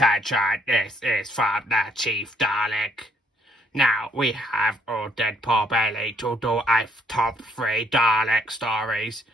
Attention, this is from the Chief Dalek. Now, we have ordered Paul Bailey to do a top 3 Dalek stories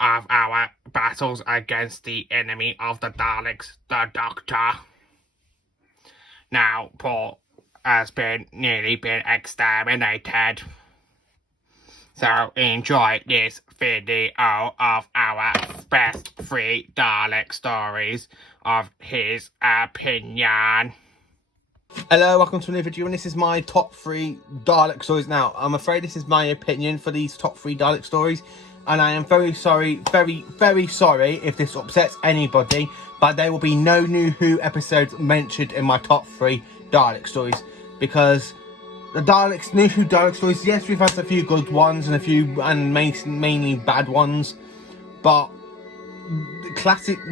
of our battles against the enemy of the Daleks, the Doctor. Now, Paul has nearly been exterminated. So enjoy this video of our best 3 Dalek stories of his opinion. Hello, welcome to a new video, and this is my top 3 Dalek stories. Now, I'm afraid this is my opinion for these top 3 Dalek stories, and I am very sorry, very sorry if this upsets anybody, but there will be no new Who episodes mentioned in my top 3 Dalek stories, because the Daleks, new Who Dalek stories, yes, we've had a few good ones and mainly bad ones, but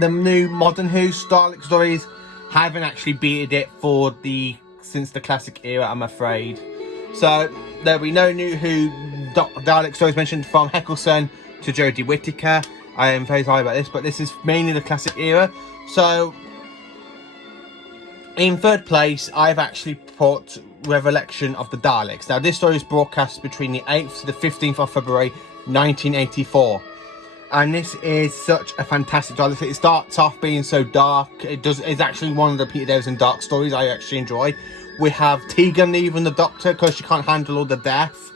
the new modern Who Dalek stories haven't actually beaten it since the classic era, I'm afraid. So there'll be no new Who Dalek stories mentioned, from Eccleston to Jodie Whittaker. I am very sorry about this, but this is mainly the classic era. So in third place, I've actually put Revelation of the Daleks. Now, this story is broadcast between the 8th to the 15th of February 1984. And this is such a fantastic Dalek. It starts off being so dark. It's actually one of the Peter Davison dark stories I actually enjoy. We have Tegan leaving the Doctor because she can't handle all the death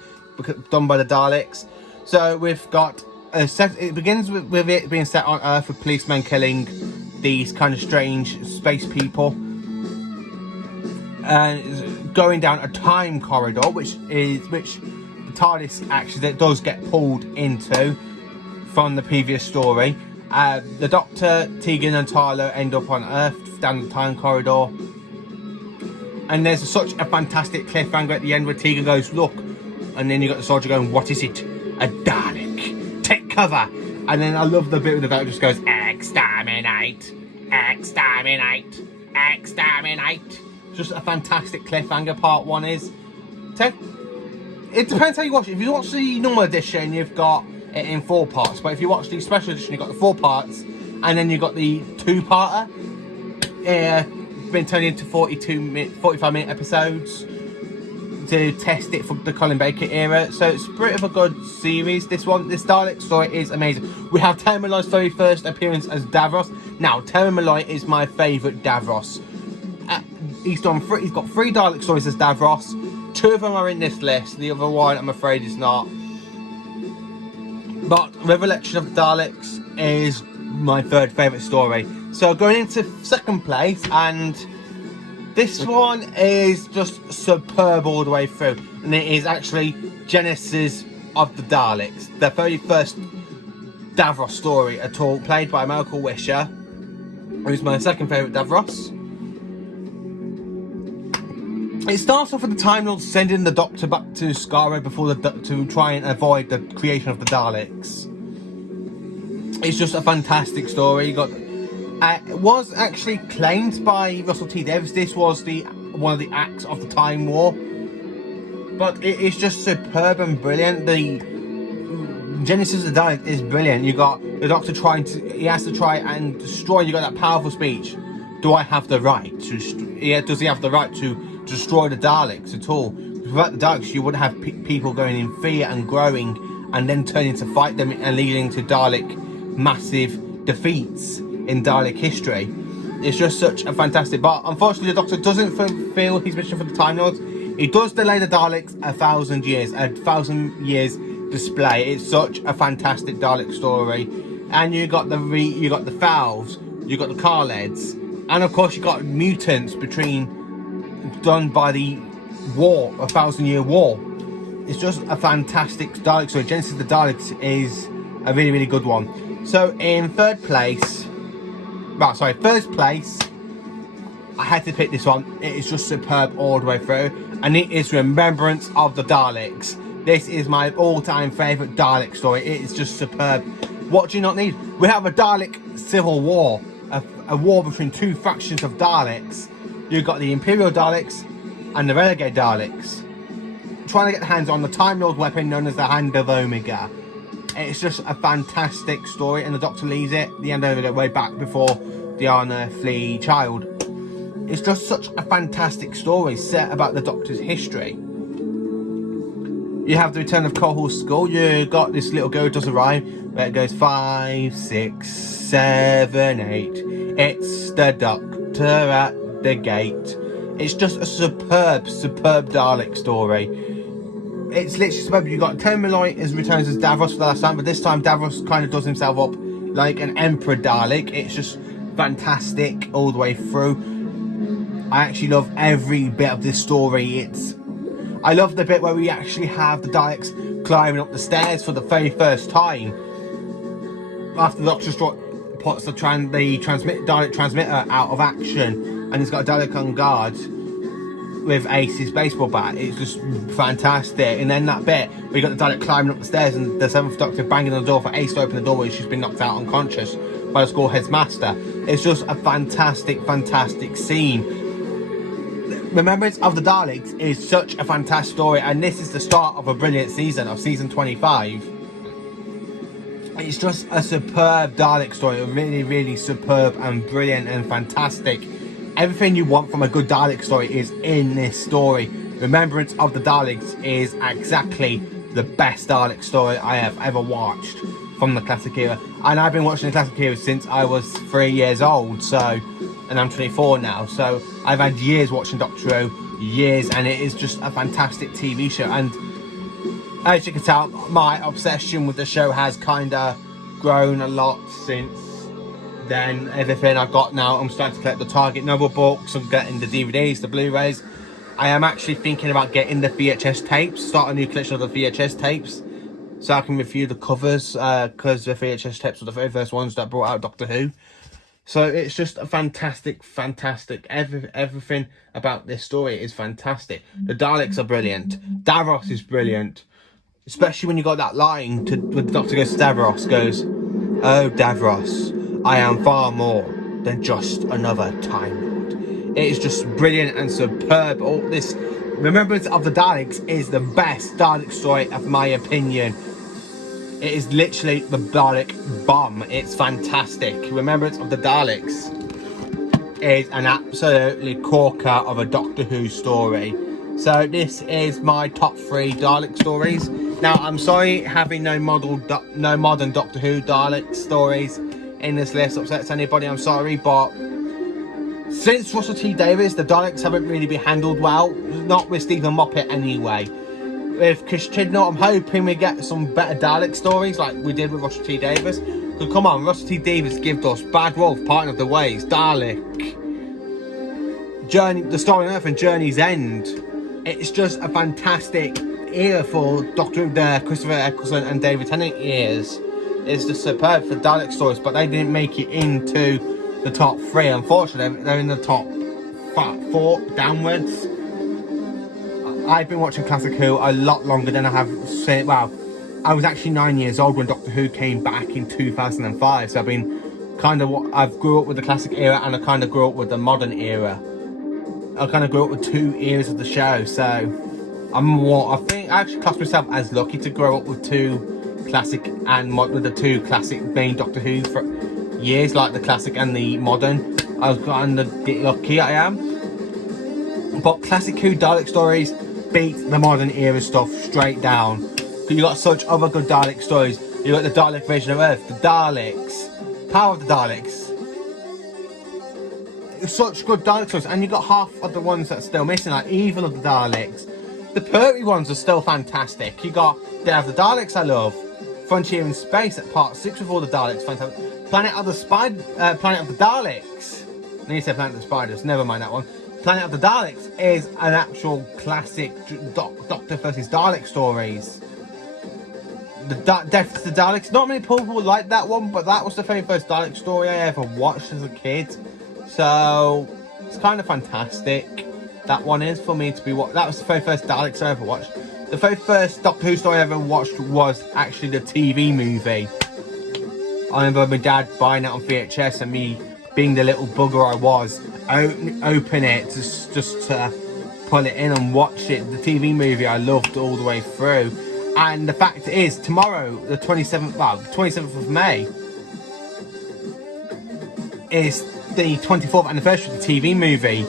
done by the Daleks. So we've got it begins with it being set on Earth with policemen killing these kind of strange space people, and going down a time corridor, which the TARDIS actually does get pulled into from the previous story. The Doctor, Tegan and Tyler end up on Earth down the time corridor, and there's such a fantastic cliffhanger at the end where Tegan goes, "Look," and then you got the soldier going, "What is it?" "A Dalek. Take cover." And then I love the bit where the Dalek just goes, "Exterminate, exterminate, exterminate." Just a fantastic cliffhanger. Part 1 is. It depends how you watch it. If you watch the normal edition, you've got it in 4 parts. But if you watch the special edition, you've got the 4 parts, and then you've got the 2-parter. Been turned into 45-minute episodes to test it for the Colin Baker era. So it's a bit of a good series. This Dalek story is amazing. We have Terry Malloy's very first appearance as Davros. Now, Terry Malloy is my favourite Davros. He's got 3 Dalek stories as Davros. 2 of them are in this list. The other one, I'm afraid, is not. But Revelation of the Daleks is my 3rd favourite story. So going into 2nd place, and this one is just superb all the way through. And it is actually Genesis of the Daleks, the very first Davros story at all, played by Michael Wisher, who's my 2nd favourite Davros. It starts off with the Time Lord sending the Doctor back to Skaro to try and avoid the creation of the Daleks. It's just a fantastic story. It was actually claimed by Russell T Davies. This was one of the acts of the Time War, but it is just superb and brilliant. The Genesis of the Daleks is brilliant. You got the Doctor he has to try and destroy. You got that powerful speech. Do I have the right to? Does he have the right to destroy the Daleks at all? Without the Daleks, you would have people going in fear and growing, and then turning to fight them and leading to Dalek massive defeats in Dalek history. It's just such a fantastic. But unfortunately, the Doctor doesn't fulfill his mission for the Time Lords. He does delay the Daleks 1,000 years. 1,000 years display. It's such a fantastic Dalek story. And you got the Valves, you got the Carleds, and of course you got mutants done by the war, 1,000-year war. It's just a fantastic Dalek story. Genesis of the Daleks is a really, really good one. So in first place, I had to pick this one. It is just superb all the way through, and it is Remembrance of the Daleks. This is my all-time favourite Dalek story. It is just superb. What do you not need? We have a Dalek civil war, a war between 2 factions of Daleks. You've got the Imperial Daleks and the Renegade Daleks trying to get their hands on the Time Lord weapon known as the Hand of Omega. It's just a fantastic story, and the Doctor leads it. The Hand of Omega way back before the Arna Flea child. It's just such a fantastic story set about the Doctor's history. You have the return of Cohor's Skull. You got this little girl who does arrive, where it goes 5, 6, 7, 8. It's the Doctor at the gate. It's just a superb Dalek story. It's literally superb. You got Tony Malloy as returns as Davros for the last time, but this time Davros kind of does himself up like an Emperor Dalek. It's just fantastic all the way through. I actually love every bit of this story. I love the bit where we actually have the Daleks climbing up the stairs for the very first time. After the Doctor puts the Dalek transmitter out of action, and he's got a Dalek on guard with Ace's baseball bat. It's just fantastic. And then that bit where you got the Dalek climbing up the stairs and the 7th Doctor banging on the door for Ace to open the door where she's been knocked out unconscious by the school head's master. It's just a fantastic scene. Remembrance of the Daleks is such a fantastic story, and this is the start of a brilliant season, of season 25. It's just a superb Dalek story, really superb and brilliant and fantastic. Everything you want from a good Dalek story is in this story. Remembrance of the Daleks is exactly the best Dalek story I have ever watched from the classic era, and I've been watching the classic era since I was 3 years old, and I'm 24 now, so I've had years watching Doctor Who, years, and it is just a fantastic TV show. And as you can tell, my obsession with the show has kind of grown a lot since then. Everything I've got now, I'm starting to collect the Target novel books, I'm getting the DVDs, the Blu-rays. I am actually thinking about getting the VHS tapes, start a new collection of the VHS tapes, so I can review the covers, because the VHS tapes were the very first ones that brought out Doctor Who. So it's just a fantastic. Everything about this story is fantastic. The Daleks are brilliant. Davros is brilliant. Especially when you got that line when the Doctor goes to Davros, goes, "Oh Davros, I am far more than just another Time Lord." It is just brilliant and superb. All this Remembrance of the Daleks is the best Dalek story of my opinion. It is literally the Dalek bomb. It's fantastic. Remembrance of the Daleks is an absolutely corker of a Doctor Who story. So this is my top 3 Dalek stories. Now I'm sorry having no modern Doctor Who Dalek stories in this list upsets anybody. I'm sorry, but since Russell T Davies, the Daleks haven't really been handled well. Not with Stephen Moffat anyway. With Chris Chibnall, I'm hoping we get some better Dalek stories like we did with Russell T Davies. Because come on, Russell T Davies gave us Bad Wolf, Partner of the Ways, Dalek, Journey, The Story on Earth and Journey's End. It's just a fantastic era for Doctor Who, the Christopher Eccleston and David Tennant years. It's just superb for Dalek stories, but they didn't make it into the top 3. Unfortunately, they're in the top 4 downwards. I've been watching Classic Who a lot longer than I have seen. Well, I was actually 9 years old when Doctor Who came back in 2005. So I've been I've grew up with the classic era and I kind of grew up with the modern era. I kind of grew up with 2 eras of the show. So I think I actually class myself as lucky to grow up with 2 classic and with the 2 classic main Doctor Who for years, like the classic and the modern. I was kind of lucky I am. But Classic Who Dalek stories beat the modern era stuff straight down. You got such other good Dalek stories. You got the Dalek version of Earth, the Daleks, Power of the Daleks. Such good Dalek stories, and you got half of the ones that's still missing, like Evil of the Daleks. The Pertwee ones are still fantastic. You got Day of the Daleks, I love. Frontier in Space at part 6 with all the Daleks, fantastic. Planet of the Daleks. I need to say Planet of the Spiders. Never mind that one. Planet of the Daleks is an actual classic Doctor versus Dalek stories. The Death to the Daleks. Not many people like that one, but that was the very first Dalek story I ever watched as a kid. So it's kind of fantastic. That one is for me to be watched. That was the very first Daleks I ever watched. The very first Doctor Who story I ever watched was actually the TV movie. I remember my dad buying it on VHS and me being the little bugger I was, open it just to pull it in and watch it. The TV movie I loved all the way through. And the fact is, tomorrow, the 27th of May, is the 24th anniversary of the TV movie.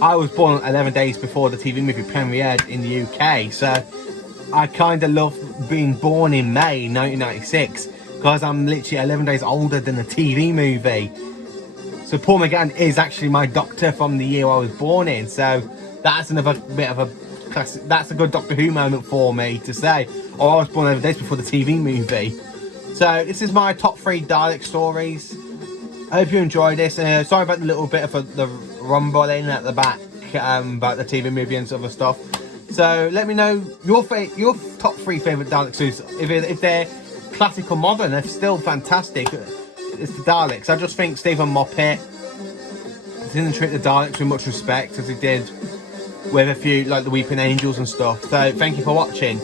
I was born 11 days before the TV movie premiered in the UK, so I kind of love being born in May 1996 because I'm literally 11 days older than the TV movie. So Paul McGann is actually my doctor from the year I was born in, so that's another bit of a classic. That's a good Doctor Who moment for me to say. Oh, I was born 11 days before the TV movie. So this is my top 3 Dalek stories. I hope you enjoyed this. Sorry about the little bit of the rumbling at the back about the TV movie and other stuff. So let me know your top 3 favourite Dalek suits. If they're classic or modern, they're still fantastic. It's the Daleks. I just think Stephen Moffat didn't treat the Daleks with much respect as he did with a few like the Weeping Angels and stuff. So thank you for watching.